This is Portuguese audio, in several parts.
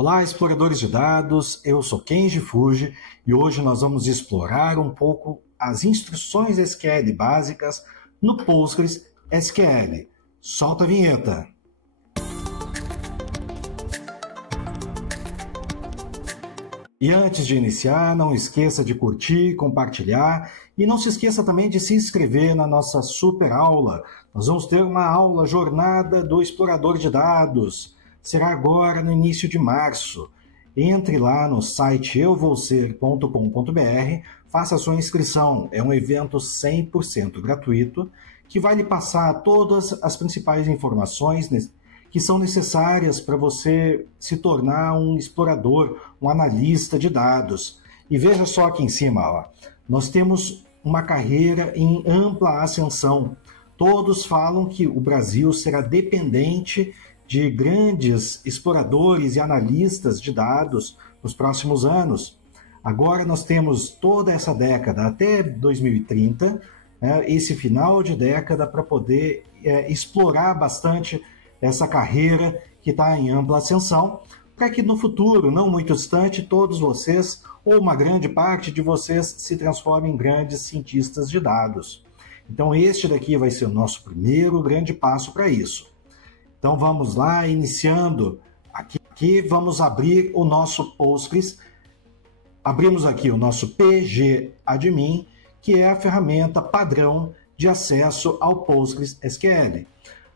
Olá, exploradores de dados, eu sou Kenji Fuji e hoje nós vamos explorar um pouco as instruções SQL básicas no PostgreSQL. Solta a vinheta! E antes de iniciar, não esqueça de curtir, compartilhar e não se esqueça também de se inscrever na nossa super aula. Nós vamos ter uma aula Jornada do Explorador de Dados. Será agora no início de março. Entre lá no site euvolser.com.br, faça a sua inscrição. É um evento 100% gratuito que vai lhe passar todas as principais informações que são necessárias para você se tornar um explorador, um analista de dados. E veja só aqui em cima, ó, nós temos uma carreira em ampla ascensão. Todos falam que o Brasil será dependente de grandes exploradores e analistas de dados nos próximos anos. Agora nós temos toda essa década, até 2030, esse final de década, para poder explorar bastante essa carreira que está em ampla ascensão, para que no futuro, não muito distante, todos vocês, ou uma grande parte de vocês, se transformem em grandes cientistas de dados. Então este daqui vai ser o nosso primeiro grande passo para isso. Então vamos lá, iniciando. Aqui vamos abrir o nosso Postgres. Abrimos aqui o nosso pgadmin, que é a ferramenta padrão de acesso ao PostgreSQL.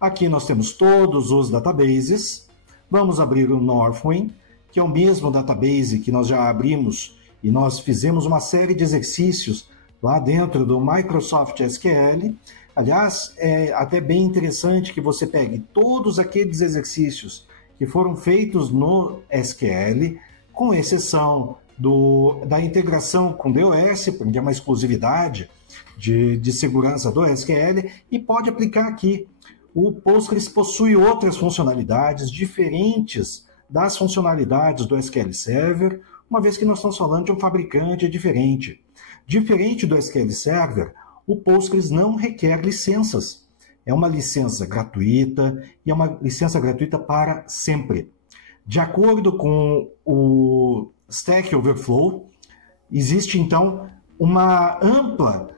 Aqui nós temos todos os databases. Vamos abrir o Northwind, que é o mesmo database que nós já abrimos e nós fizemos uma série de exercícios lá dentro do Microsoft SQL. Aliás, é até bem interessante que você pegue todos aqueles exercícios que foram feitos no SQL, com exceção da integração com DOS, porque é uma exclusividade de segurança do SQL, e pode aplicar aqui. O Postgres possui outras funcionalidades diferentes das funcionalidades do SQL Server, uma vez que nós estamos falando de um fabricante diferente. Diferente do SQL Server, o Postgres não requer licenças. É uma licença gratuita e é uma licença gratuita para sempre. De acordo com o Stack Overflow, existe então um amplo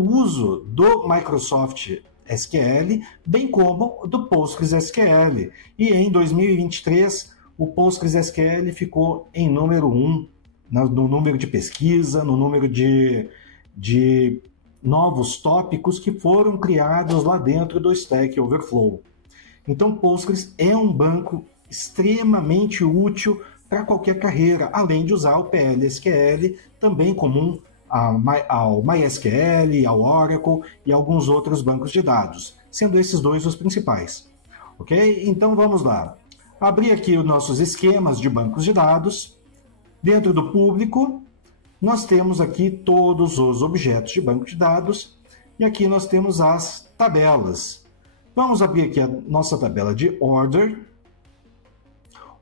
uso do Microsoft SQL, bem como do PostgreSQL. E em 2023, o PostgreSQL ficou em número 1 no número de pesquisa, no número de novos tópicos que foram criados lá dentro do Stack Overflow. Então, Postgres é um banco extremamente útil para qualquer carreira, além de usar o PLSQL, também comum ao MySQL, ao Oracle e alguns outros bancos de dados, sendo esses dois os principais. Ok? Então vamos lá. Abrir aqui os nossos esquemas de bancos de dados. Dentro do público, nós temos aqui todos os objetos de banco de dados e aqui nós temos as tabelas. Vamos abrir aqui a nossa tabela de order.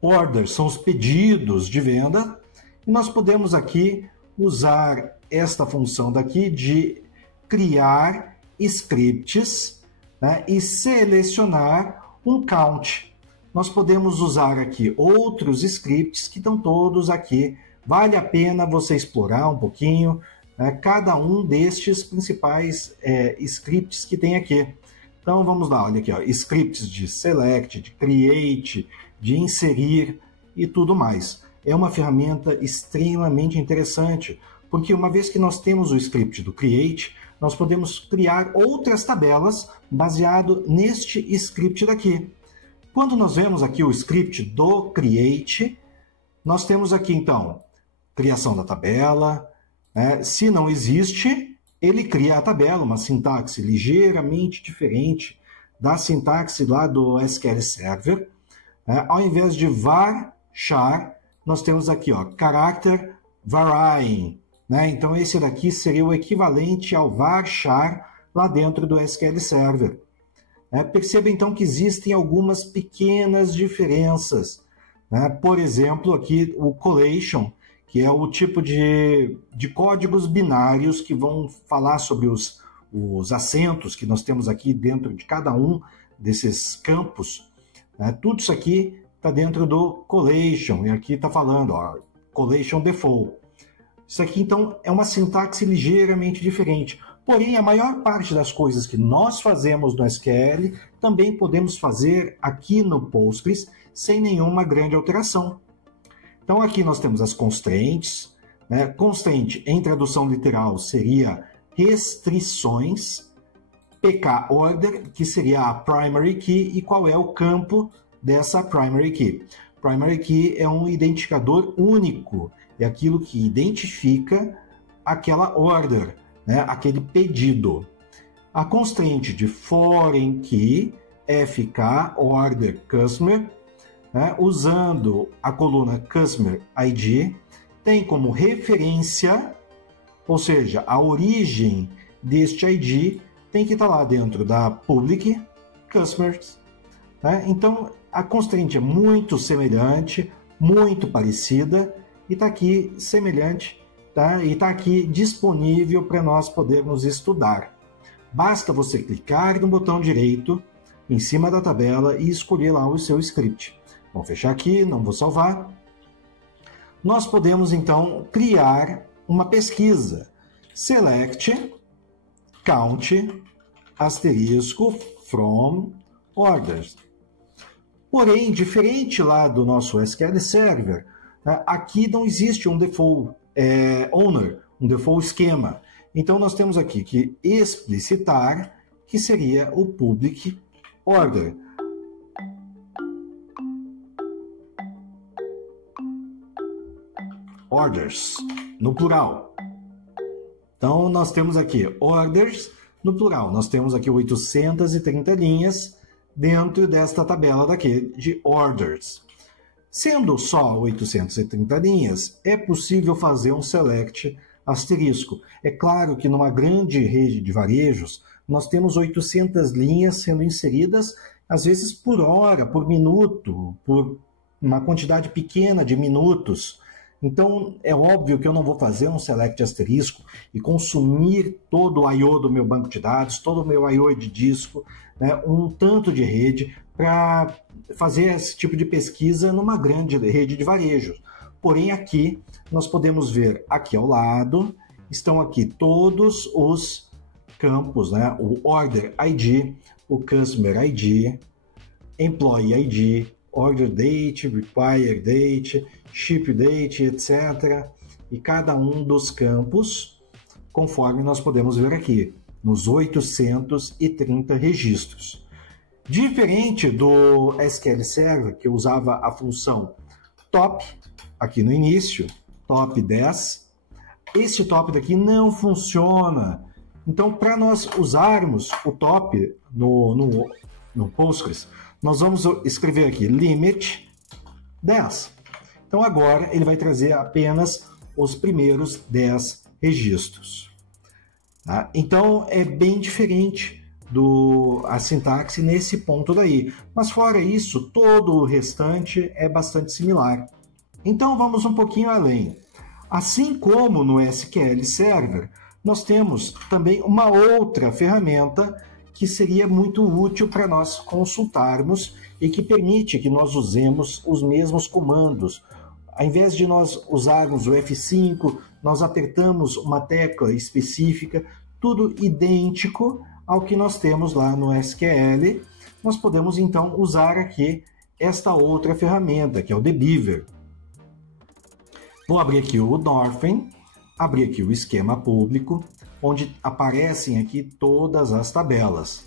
Order são os pedidos de venda e nós podemos aqui usar esta função daqui de criar scripts, né, e selecionar um count. Nós podemos usar aqui outros scripts que estão todos aqui. Vale a pena você explorar um pouquinho, né, cada um destes principais scripts que tem aqui. Então vamos lá, olha aqui, ó, scripts de select, de create, de inserir e tudo mais. É uma ferramenta extremamente interessante, porque uma vez que nós temos o script do create, nós podemos criar outras tabelas baseado neste script daqui. Quando nós vemos aqui o script do create, nós temos aqui então criação da tabela, né? Se não existe, ele cria a tabela, uma sintaxe ligeiramente diferente da sintaxe lá do SQL Server. Ao invés de var_char, nós temos aqui, ó, character varying, né? Então esse daqui seria o equivalente ao var_char lá dentro do SQL Server. Perceba então que existem algumas pequenas diferenças, né? Por exemplo, aqui o collation, que é o tipo de códigos binários que vão falar sobre os acentos que nós temos aqui dentro de cada um desses campos. Tudo isso aqui está dentro do collation, e aqui está falando, ó, collation default. Isso aqui, então, é uma sintaxe ligeiramente diferente. Porém, a maior parte das coisas que nós fazemos no SQL também podemos fazer aqui no Postgres sem nenhuma grande alteração. Então, aqui nós temos as constraints. Né? Constraint, em tradução literal, seria restrições. PK order, que seria a primary key, e qual é o campo dessa primary key. Primary key é um identificador único, é aquilo que identifica aquela order, né? Aquele pedido. A constraint de foreign key, FK order customer, né? Usando a coluna customer ID, tem como referência, ou seja, a origem deste ID tem que estar lá dentro da public customers. Né? Então, a constraint é muito semelhante, muito parecida, e está aqui semelhante, tá? E está aqui disponível para nós podermos estudar. Basta você clicar no botão direito em cima da tabela e escolher lá o seu script. Vou fechar aqui, não vou salvar. Nós podemos, então, criar uma pesquisa. Select count asterisco from orders. Porém, diferente lá do nosso SQL Server, aqui não existe um default owner, um default esquema. Então, nós temos aqui que explicitar, que seria o public order. Orders, no plural. Então, nós temos aqui orders no plural. Nós temos aqui 830 linhas dentro desta tabela daqui de orders. Sendo só 830 linhas, é possível fazer um select asterisco. É claro que numa grande rede de varejos, nós temos 800 linhas sendo inseridas, às vezes por hora, por minuto, por uma quantidade pequena de minutos. Então, é óbvio que eu não vou fazer um select asterisco e consumir todo o I/O do meu banco de dados, todo o meu I/O de disco, né, um tanto de rede para fazer esse tipo de pesquisa numa grande rede de varejo. Porém, aqui nós podemos ver aqui ao lado, estão aqui todos os campos, né, o Order ID, o Customer ID, Employee ID, Order Date, Require Date, Ship Date, etc. E cada um dos campos, conforme nós podemos ver aqui, nos 830 registros. Diferente do SQL Server, que usava a função top, aqui no início, top 10, esse top daqui não funciona. Então, para nós usarmos o top no Postgres, nós vamos escrever aqui limit 10. Então, agora ele vai trazer apenas os primeiros 10 registros. Tá? Então, é bem diferente a sintaxe nesse ponto daí. Mas, fora isso, todo o restante é bastante similar. Então, vamos um pouquinho além. Assim como no SQL Server, nós temos também uma outra ferramenta que seria muito útil para nós consultarmos e que permite que nós usemos os mesmos comandos. Ao invés de nós usarmos o F5, nós apertamos uma tecla específica, tudo idêntico ao que nós temos lá no SQL. Nós podemos então usar aqui esta outra ferramenta, que é o Debeaver. Vou abrir aqui o Northern, abrir aqui o esquema público, onde aparecem aqui todas as tabelas.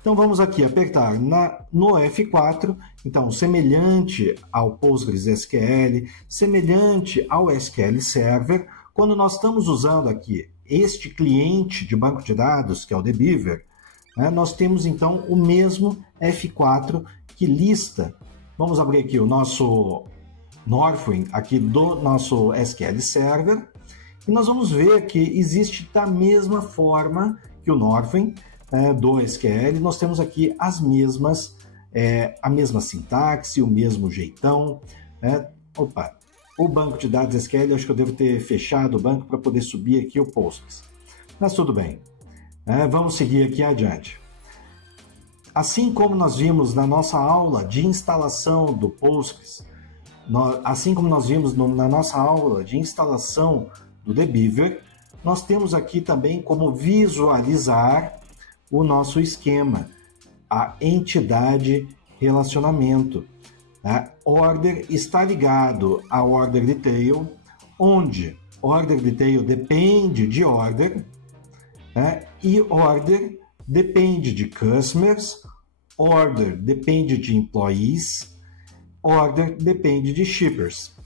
Então vamos aqui apertar no F4, então semelhante ao PostgreSQL, semelhante ao SQL Server, quando nós estamos usando aqui este cliente de banco de dados, que é o Debeaver, né, nós temos então o mesmo F4 que lista. Vamos abrir aqui o nosso Northern aqui do nosso SQL Server, e nós vamos ver que existe da mesma forma que o Northern do SQL, nós temos aqui a mesma sintaxe, o mesmo jeitão. Opa, o banco de dados SQL, eu acho que eu devo ter fechado o banco para poder subir aqui o Postgres. Mas tudo bem. Vamos seguir aqui adiante. Assim como nós vimos na nossa aula de instalação do Postgres, assim como nós vimos na nossa aula de instalação do dbeaver, nós temos aqui também como visualizar o nosso esquema, a entidade relacionamento. Order está ligado a order detail, onde order detail depende de order, e order depende de customers, order depende de employees, order depende de shippers.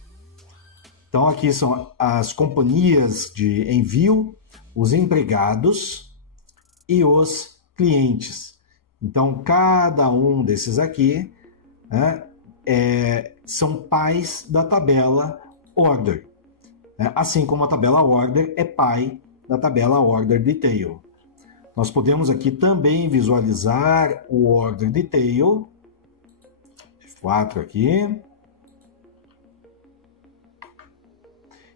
Então aqui são as companhias de envio, os empregados e os clientes. Então cada um desses aqui são pais da tabela order, assim como a tabela order é pai da tabela order detail. Nós podemos aqui também visualizar o order detail, F4 aqui.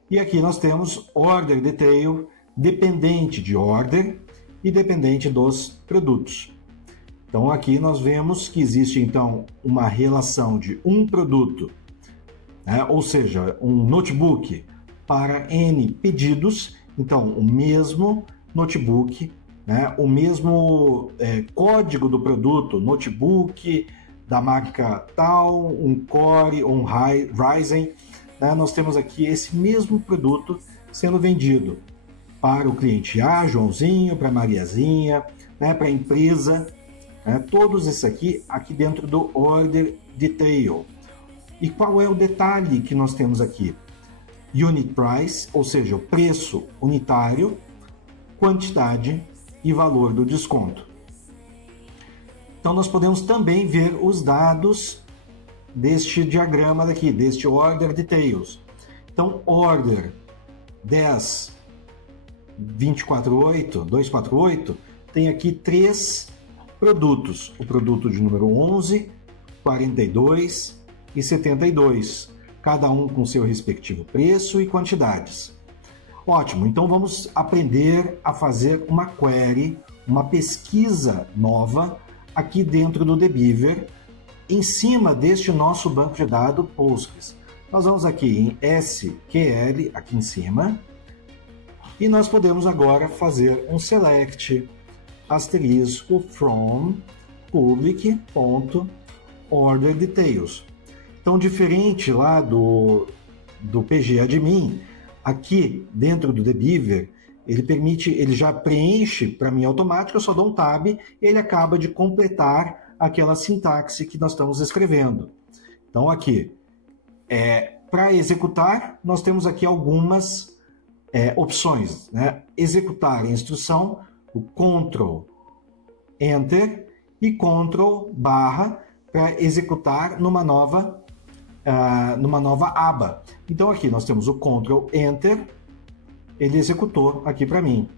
E aqui nós temos order detail dependente de order e dependente dos produtos. Então aqui nós vemos que existe então uma relação de um produto, ou seja, um notebook para N pedidos, então o mesmo notebook, o mesmo código do produto, notebook da marca tal, um Core, um Ryzen, nós temos aqui esse mesmo produto sendo vendido para o cliente A, Joãozinho, para Mariazinha, para a empresa, todos esses aqui dentro do order detail. E qual é o detalhe que nós temos aqui? Unit price, ou seja, o preço unitário, quantidade e valor do desconto. Então nós podemos também ver os dados deste diagrama daqui, deste order details. Então order 10.248 tem aqui 3 produtos, o produto de número 11, 42 e 72, cada um com seu respectivo preço e quantidades. Ótimo, então vamos aprender a fazer uma query, uma pesquisa nova aqui dentro do dbeaver, em cima deste nosso banco de dados Postgres. Nós vamos aqui em SQL, aqui em cima, e nós podemos agora fazer um select asterisco from public.order details. Então, diferente lá do pgadmin, aqui dentro do dbeaver, ele já preenche para mim automático, eu só dou um tab e ele acaba de completar aquela sintaxe que nós estamos escrevendo. Então aqui, para executar, nós temos aqui algumas opções. Executar a instrução, o Ctrl Enter e Ctrl barra para executar numa nova aba. Então aqui nós temos o Ctrl Enter, ele executou aqui para mim.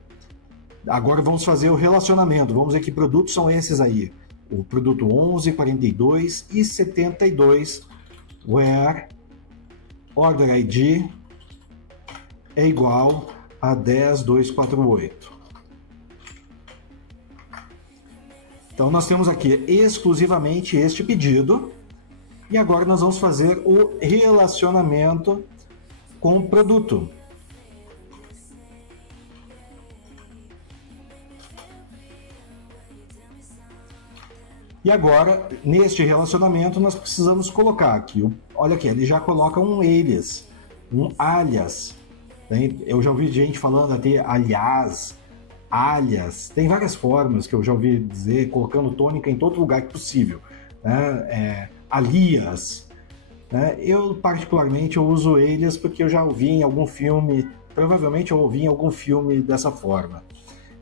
Agora vamos fazer o relacionamento, vamos ver que produtos são esses aí. O produto 11, 42 e 72, where order ID é igual a 10.248. Então nós temos aqui exclusivamente este pedido e agora nós vamos fazer o relacionamento com o produto. E agora, neste relacionamento, nós precisamos colocar aqui, olha aqui, ele já coloca um alias, Eu já ouvi gente falando até aliás, tem várias formas que eu já ouvi dizer, colocando tônica em todo lugar que possível, alias. Eu, particularmente, eu uso alias porque eu já ouvi em algum filme, provavelmente eu ouvi em algum filme dessa forma.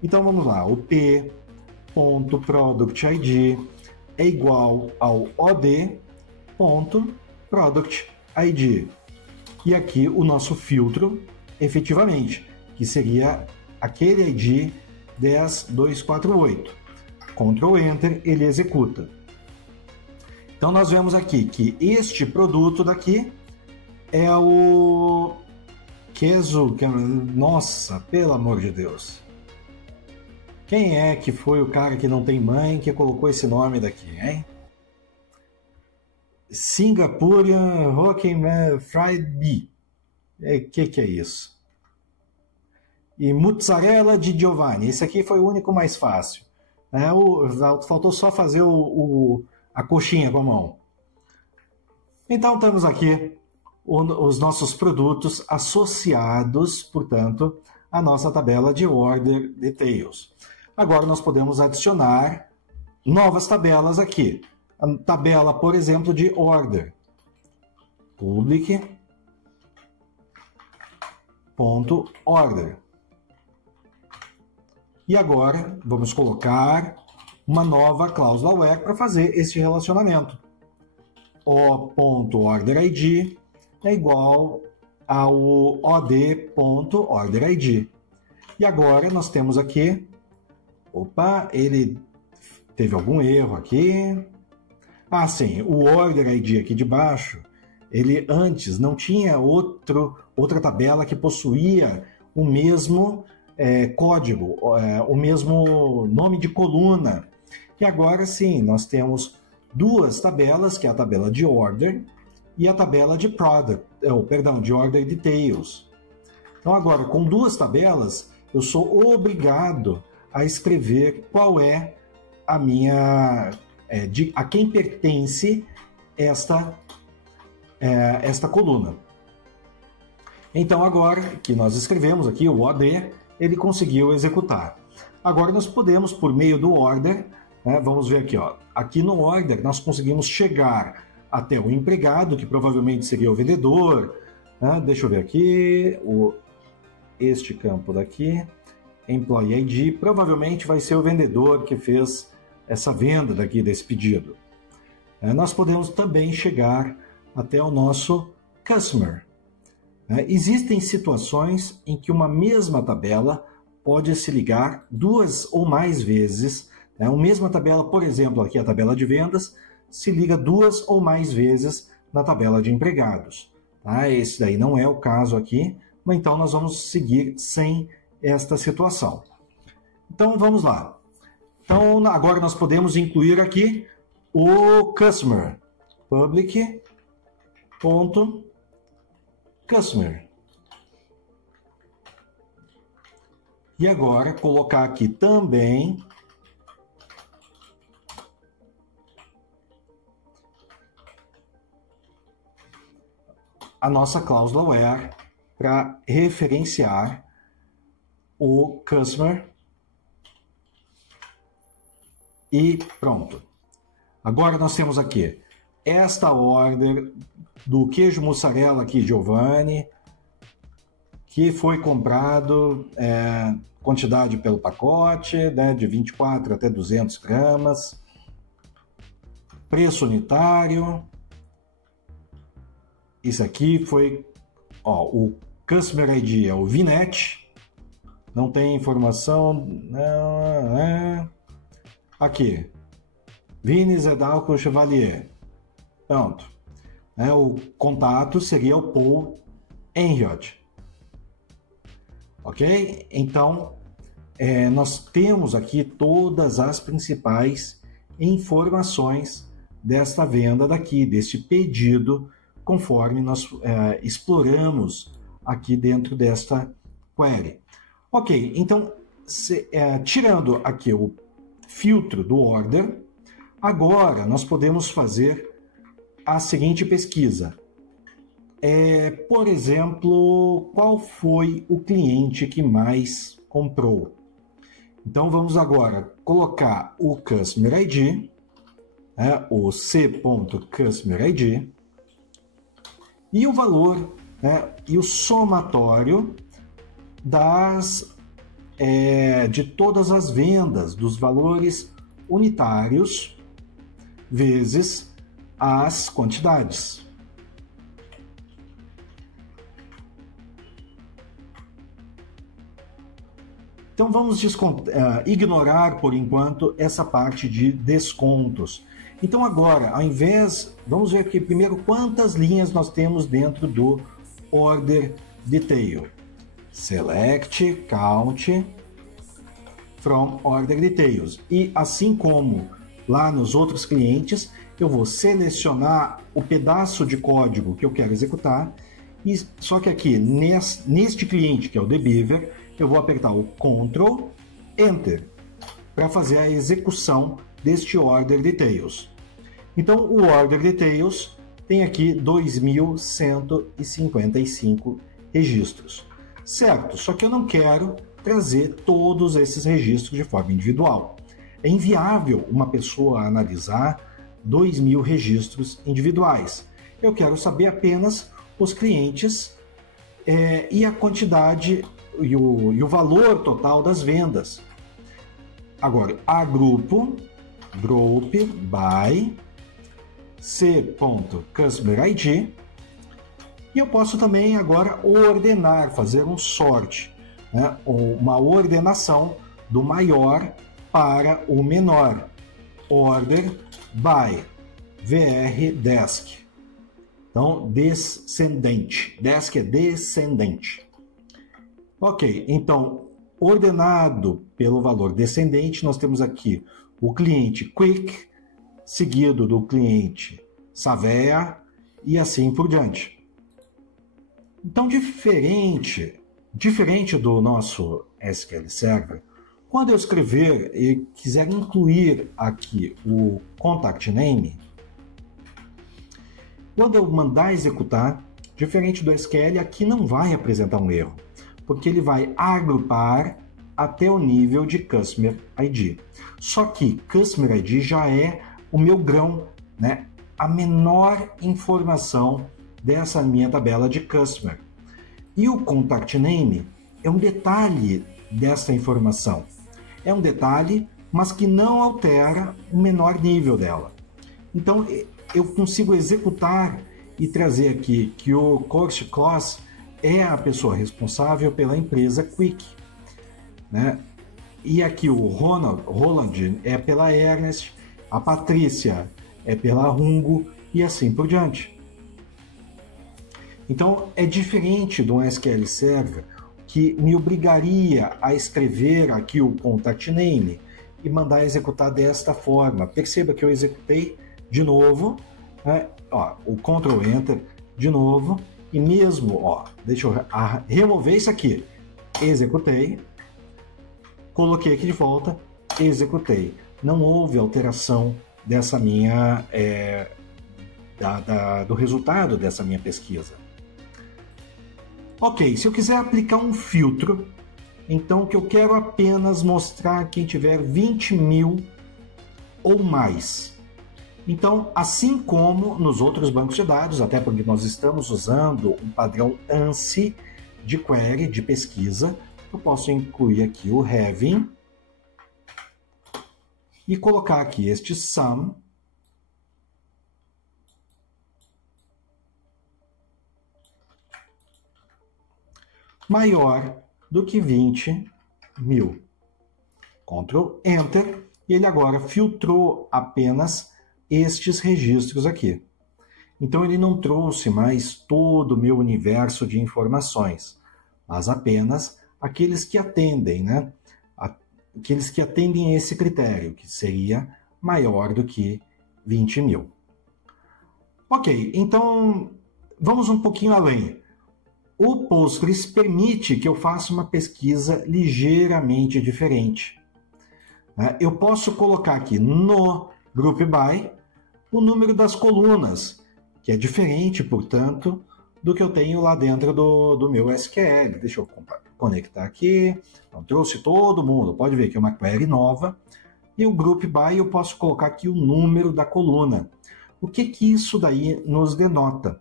Então vamos lá, o p.productid é igual ao od.productid. E aqui o nosso filtro, efetivamente, que seria aquele ID 10.248. Ctrl Enter, ele executa. Então nós vemos aqui que este produto daqui é o queso, nossa, pelo amor de Deus. Quem é que foi o cara que não tem mãe que colocou esse nome daqui, hein? Singaporean Rockman Fried Bee. Que é isso? E Mozzarella di Giovanni. Esse aqui foi o único mais fácil. Faltou só fazer a coxinha com a mão. Então temos aqui os nossos produtos associados, portanto, à nossa tabela de Order Details. Agora nós podemos adicionar novas tabelas aqui. A tabela, por exemplo, de Order. Public.order. E agora vamos colocar uma nova cláusula where para fazer este relacionamento. O.orderID é igual ao od.orderID. E agora nós temos aqui, ele teve algum erro aqui. Ah, sim, o orderID aqui de baixo, ele antes não tinha outra tabela que possuía o mesmo código, o mesmo nome de coluna. E agora sim, nós temos duas tabelas, que é a tabela de order e a tabela de de order details. Então agora, com duas tabelas, eu sou obrigado a escrever qual é a minha, a quem pertence esta coluna. Então agora que nós escrevemos aqui o OD, ele conseguiu executar. Agora nós podemos, por meio do order, vamos ver aqui, aqui no order nós conseguimos chegar até o empregado, que provavelmente seria o vendedor. Deixa eu ver aqui, este campo daqui, Employee ID, provavelmente vai ser o vendedor que fez essa venda daqui desse pedido. Nós podemos também chegar até o nosso Customer. Existem situações em que uma mesma tabela pode se ligar duas ou mais vezes. A mesma tabela, por exemplo, aqui a tabela de vendas, se liga duas ou mais vezes na tabela de empregados. Esse daí não é o caso aqui, mas então nós vamos seguir sem esta situação. Então vamos lá. Então agora nós podemos incluir aqui o Customer. Public.Customer. E agora colocar aqui também a nossa cláusula where para referenciar o customer. E pronto. Agora nós temos aqui esta order do queijo mussarela aqui, Giovanni, que foi comprado, quantidade pelo pacote, de 24 até 200 gramas, preço unitário. Isso aqui foi, o Customer ID é o Vinete, não tem informação, aqui, Vini Zedalco Chevalier, pronto. O contato seria o Paul Enriot. Ok? Então, nós temos aqui todas as principais informações desta venda daqui, deste pedido, conforme nós exploramos aqui dentro desta query. Ok, então, tirando aqui o filtro do order, agora nós podemos fazer a seguinte pesquisa. Por exemplo, qual foi o cliente que mais comprou? Então vamos agora colocar o Customer ID, o c.Customer ID, e o valor, e o somatório de todas as vendas, dos valores unitários, vezes as quantidades. Então vamos ignorar por enquanto essa parte de descontos. Então agora, ao invés, vamos ver aqui primeiro quantas linhas nós temos dentro do Order Detail. Select, Count, from order details. E assim como lá nos outros clientes, eu vou selecionar o pedaço de código que eu quero executar, e só que aqui neste cliente, que é o TheBeaver, eu vou apertar o Ctrl Enter para fazer a execução deste order details. Então o order details tem aqui 2.155 registros, certo? Só que eu não quero trazer todos esses registros de forma individual. É inviável uma pessoa analisar 2.000 registros individuais. Eu quero saber apenas os clientes e a quantidade e o valor total das vendas. Agora, agrupo group by c.customer_id, e eu posso também agora ordenar, fazer um sort, né? Uma ordenação do maior para o menor. Order by vr desk. Então, descendente. Desk é descendente. Ok, então, ordenado pelo valor descendente, nós temos aqui o cliente Quick, seguido do cliente Savea e assim por diante. Então, diferente do nosso SQL Server, quando eu escrever e quiser incluir aqui o contact name, quando eu mandar executar, diferente do SQL, aqui não vai apresentar um erro, porque ele vai agrupar até o nível de Customer ID. Só que Customer ID já é o meu grão, né? A menor informação dessa minha tabela de Customer. E o Contact Name é um detalhe dessa informação. É um detalhe, mas que não altera o menor nível dela. Então, eu consigo executar e trazer aqui que o Course Class é a pessoa responsável pela empresa Quick, né? E aqui o Roland é pela Ernest, a Patrícia é pela Rungo e assim por diante. Então, é diferente do SQL Server, que me obrigaria a escrever aqui o contact name e mandar executar desta forma. Perceba que eu executei de novo, né? Ó, o Ctrl Enter de novo, e mesmo, ó, deixa eu remover isso aqui, executei, coloquei aqui de volta, executei. Não houve alteração dessa minha do resultado dessa minha pesquisa. Ok, se eu quiser aplicar um filtro, então que eu quero apenas mostrar quem tiver 20.000 ou mais. Então, assim como nos outros bancos de dados, até porque nós estamos usando um padrão ANSI de query, de pesquisa, eu posso incluir aqui o having e colocar aqui este sum maior do que 20.000. Ctrl Enter, e ele agora filtrou apenas estes registros aqui. Então ele não trouxe mais todo o meu universo de informações, mas apenas aqueles que atendem, né? Aqueles que atendem esse critério, que seria maior do que 20.000. Ok, então vamos um pouquinho além. O Postgres permite que eu faça uma pesquisa ligeiramente diferente. Eu posso colocar aqui no Group By o número das colunas, que é diferente, portanto, do que eu tenho lá dentro do meu SQL. Deixa eu conectar aqui. Então, trouxe todo mundo. Pode ver que é uma query nova. E o Group By eu posso colocar aqui o número da coluna. O que isso daí nos denota?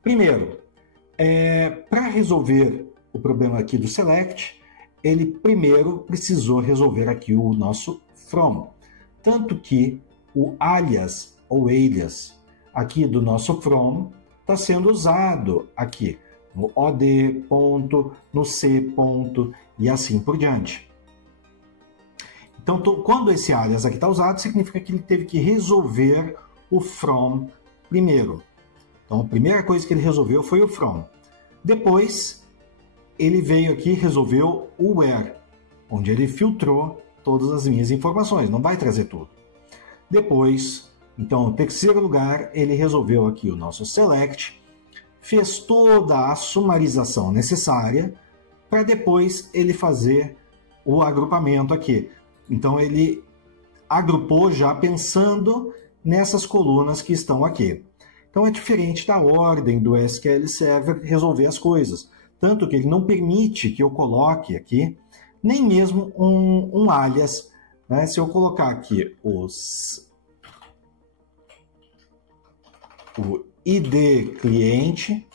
Primeiro, para resolver o problema aqui do select, ele primeiro precisou resolver aqui o nosso from. Tanto que o alias ou alias aqui do nosso from está sendo usado aqui no OD ponto, no C ponto e assim por diante. Então, quando esse alias aqui está usado, significa que ele teve que resolver o from primeiro. Então, a primeira coisa que ele resolveu foi o from. Depois, ele veio aqui e resolveu o where, onde ele filtrou todas as minhas informações, não vai trazer tudo. Depois, então, em terceiro lugar, ele resolveu aqui o nosso select, fez toda a sumarização necessária para depois ele fazer o agrupamento aqui. Então, ele agrupou já pensando nessas colunas que estão aqui. Então, é diferente da ordem do SQL Server resolver as coisas. Tanto que ele não permite que eu coloque aqui nem mesmo um alias. Né? Se eu colocar aqui o ID cliente,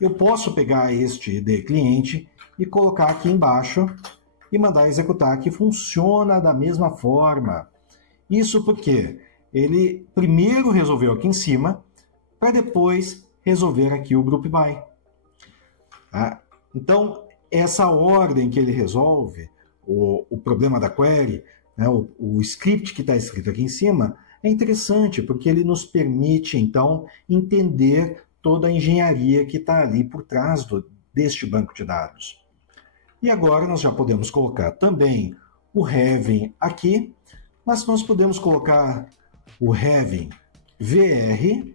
eu posso pegar este ID cliente e colocar aqui embaixo e mandar executar, que funciona da mesma forma. Isso porque ele primeiro resolveu aqui em cima, para depois resolver aqui o group by. Tá? Então, essa ordem que ele resolve, o problema da query, né, o script que está escrito aqui em cima, é interessante, porque ele nos permite, então, entender toda a engenharia que está ali por trás deste banco de dados. E agora nós já podemos colocar também o having aqui, mas nós podemos colocar o having VR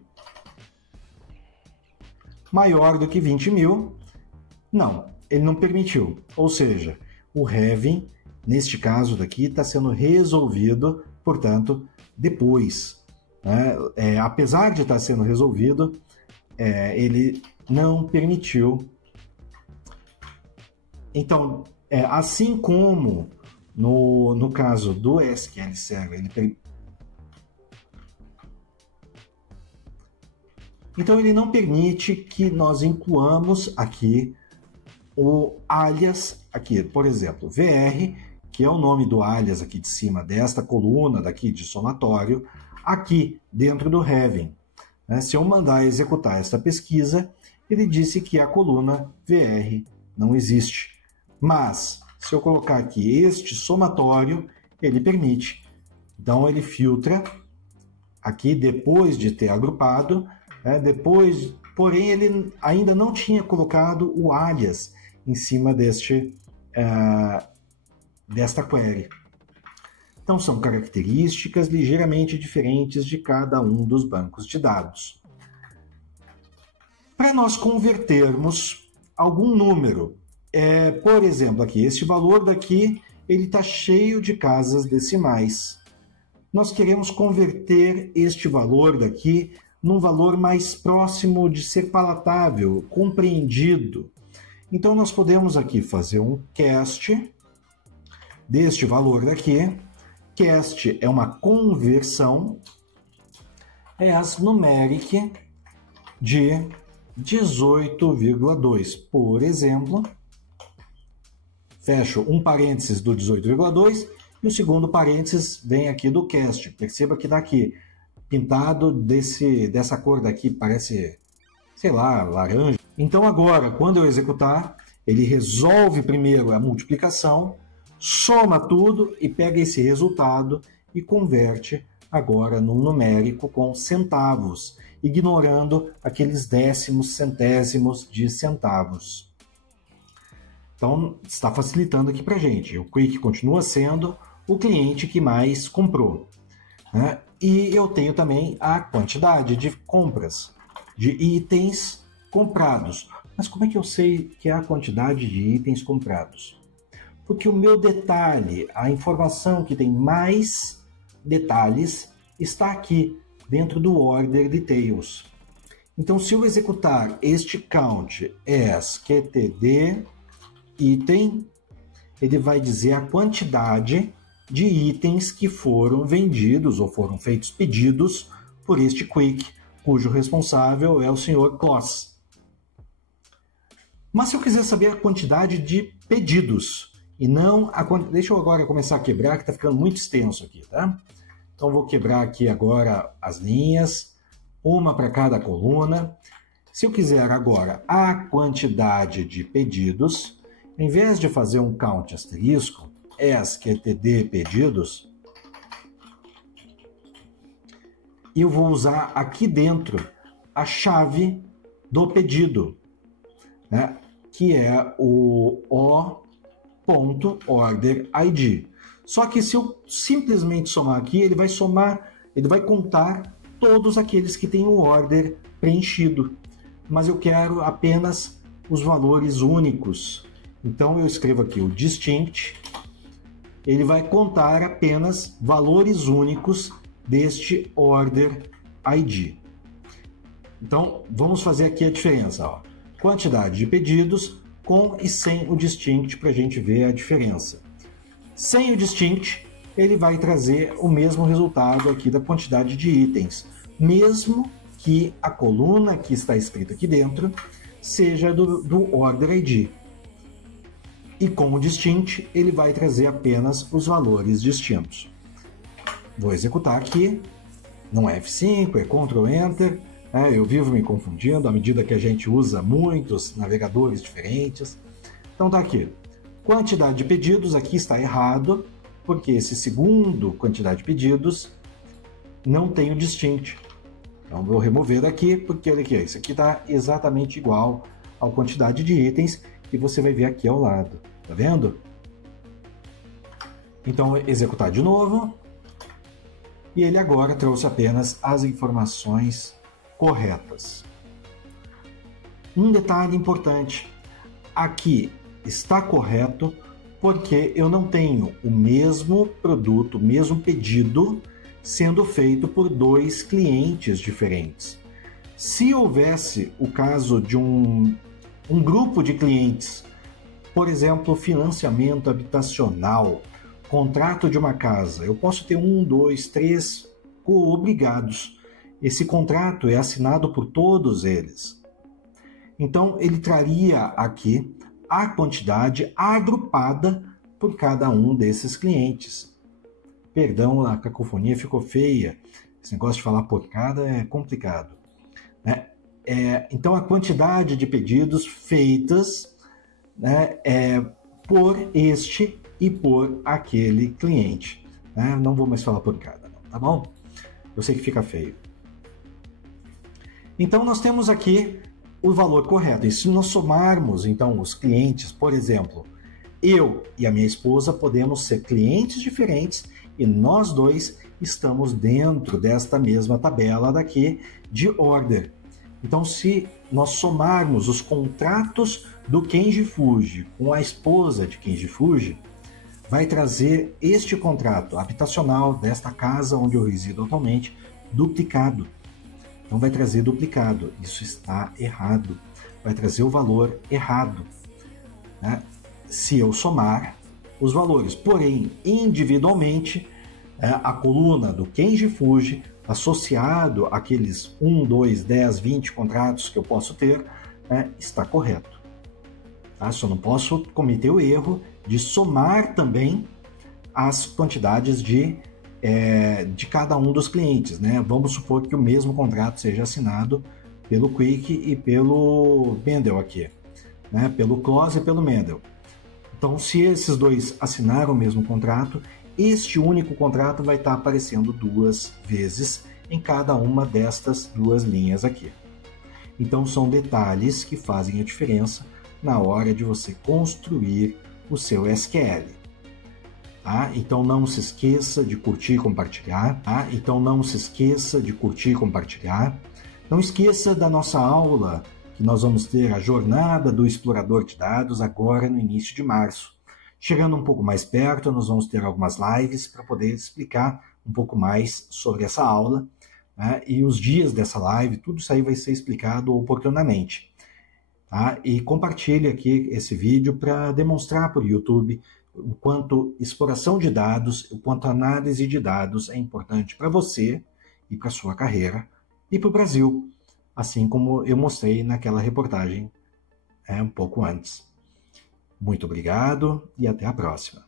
maior do que 20.000. Não, ele não permitiu. Ou seja, o having, neste caso daqui, está sendo resolvido, portanto, depois. Né? Apesar de estar sendo resolvido, ele não permitiu. Então, assim como no caso do SQL Server, então ele não permite que nós incluamos aqui o alias, aqui, por exemplo, VR, que é o nome do alias aqui de cima desta coluna daqui de somatório, aqui dentro do having. Se eu mandar executar esta pesquisa, ele disse que a coluna VR não existe. Mas, se eu colocar aqui este somatório, ele permite. Então, ele filtra aqui depois de ter agrupado, porém, ele ainda não tinha colocado o alias em cima desta query. Então, são características ligeiramente diferentes de cada um dos bancos de dados. Para nós convertermos algum número, por exemplo, aqui, este valor daqui, ele está cheio de casas decimais. Nós queremos converter este valor daqui num valor mais próximo de ser palatável, compreendido. Então, nós podemos aqui fazer um cast deste valor daqui. Cast é uma conversão as numeric de 18,2. Por exemplo, fecho um parênteses do 18,2 e o segundo parênteses vem aqui do cast. Perceba que daqui, pintado dessa cor daqui, parece, sei lá, laranja. Então agora, quando eu executar, ele resolve primeiro a multiplicação, soma tudo e pega esse resultado e converte agora num numérico com centavos, ignorando aqueles décimos, centésimos de centavos. Então, está facilitando aqui para a gente. O Quick continua sendo o cliente que mais comprou. Né? E eu tenho também a quantidade de compras, de itens comprados. Mas como é que eu sei que é a quantidade de itens comprados? Porque o meu detalhe, a informação que tem mais detalhes, está aqui dentro do order details. Então, se eu executar este count as qtd item, ele vai dizer a quantidade de itens que foram vendidos ou foram feitos pedidos por este Quick, cujo responsável é o senhor Kloss. Mas se eu quiser saber a quantidade de pedidos e não a quantidade... Deixa eu agora começar a quebrar, que está ficando muito extenso aqui, tá? Então, vou quebrar aqui agora as linhas, uma para cada coluna. Se eu quiser agora a quantidade de pedidos, em vez de fazer um count asterisco, asqtd pedidos, eu vou usar aqui dentro a chave do pedido, que é o o.orderID. Só que se eu simplesmente somar aqui, ele vai contar todos aqueles que têm o order preenchido. Mas eu quero apenas os valores únicos. Então eu escrevo aqui o distinct, ele vai contar apenas valores únicos deste order ID. Então vamos fazer aqui a diferença. Ó. Quantidade de pedidos com e sem o distinct para a gente ver a diferença. Sem o distinct, ele vai trazer o mesmo resultado aqui da quantidade de itens, mesmo que a coluna que está escrita aqui dentro seja do order ID. E com o distinct, ele vai trazer apenas os valores distintos. Vou executar aqui, não é F5, é Ctrl Enter. Eu vivo me confundindo à medida que a gente usa muitos navegadores diferentes. Então tá aqui. Quantidade de pedidos, aqui está errado, porque esse segundo quantidade de pedidos não tem o distinct. Então vou remover daqui, porque olha aqui, isso aqui está exatamente igual à quantidade de itens que você vai ver aqui ao lado. Tá vendo? Então executar de novo. E ele agora trouxe apenas as informações corretas. Um detalhe importante. Aqui está correto porque eu não tenho o mesmo produto, o mesmo pedido sendo feito por dois clientes diferentes. Se houvesse o caso de um grupo de clientes, por exemplo, financiamento habitacional, contrato de uma casa, eu posso ter 1, 2, 3 coobrigados. Esse contrato é assinado por todos eles. Então, ele traria aqui a quantidade agrupada por cada um desses clientes. Perdão, a cacofonia ficou feia. Esse negócio de falar por cada é complicado, né? Então, a quantidade de pedidos feitas, né, por este e por aquele cliente. Né? Não vou mais falar por cada, não, tá bom? Eu sei que fica feio. Então, nós temos aqui o valor correto. E se nós somarmos, então, os clientes, por exemplo, eu e a minha esposa podemos ser clientes diferentes e nós dois estamos dentro desta mesma tabela daqui de order. Então, se nós somarmos os contratos do Kenji Fuji com a esposa de Kenji Fuji, vai trazer este contrato habitacional desta casa onde eu resido atualmente duplicado. Então vai trazer duplicado. Isso está errado. Vai trazer o valor errado, né? Se eu somar os valores. Porém, individualmente, a coluna do Kenji Fuji, associado àqueles 1, 2, 10, 20 contratos que eu posso ter, está correto. Tá? Só não posso cometer o erro de somar também as quantidades de cada um dos clientes, né? Vamos supor que o mesmo contrato seja assinado pelo Quick e pelo Mendel aqui, né? Pelo Close e pelo Mendel. Então, se esses dois assinaram o mesmo contrato, este único contrato vai estar aparecendo 2 vezes em cada uma destas 2 linhas aqui. Então, são detalhes que fazem a diferença na hora de você construir o seu SQL. Tá? Então não se esqueça de curtir e compartilhar. Tá? Então não se esqueça de curtir e compartilhar. Não esqueça da nossa aula, que nós vamos ter a jornada do explorador de dados agora no início de março. Chegando um pouco mais perto, nós vamos ter algumas lives para poder explicar um pouco mais sobre essa aula, né? E os dias dessa live, tudo isso aí vai ser explicado oportunamente. Tá? E compartilhe aqui esse vídeo para demonstrar para o YouTube o quanto exploração de dados, o quanto análise de dados é importante para você e para a sua carreira e para o Brasil, assim como eu mostrei naquela reportagem um pouco antes. Muito obrigado e até a próxima.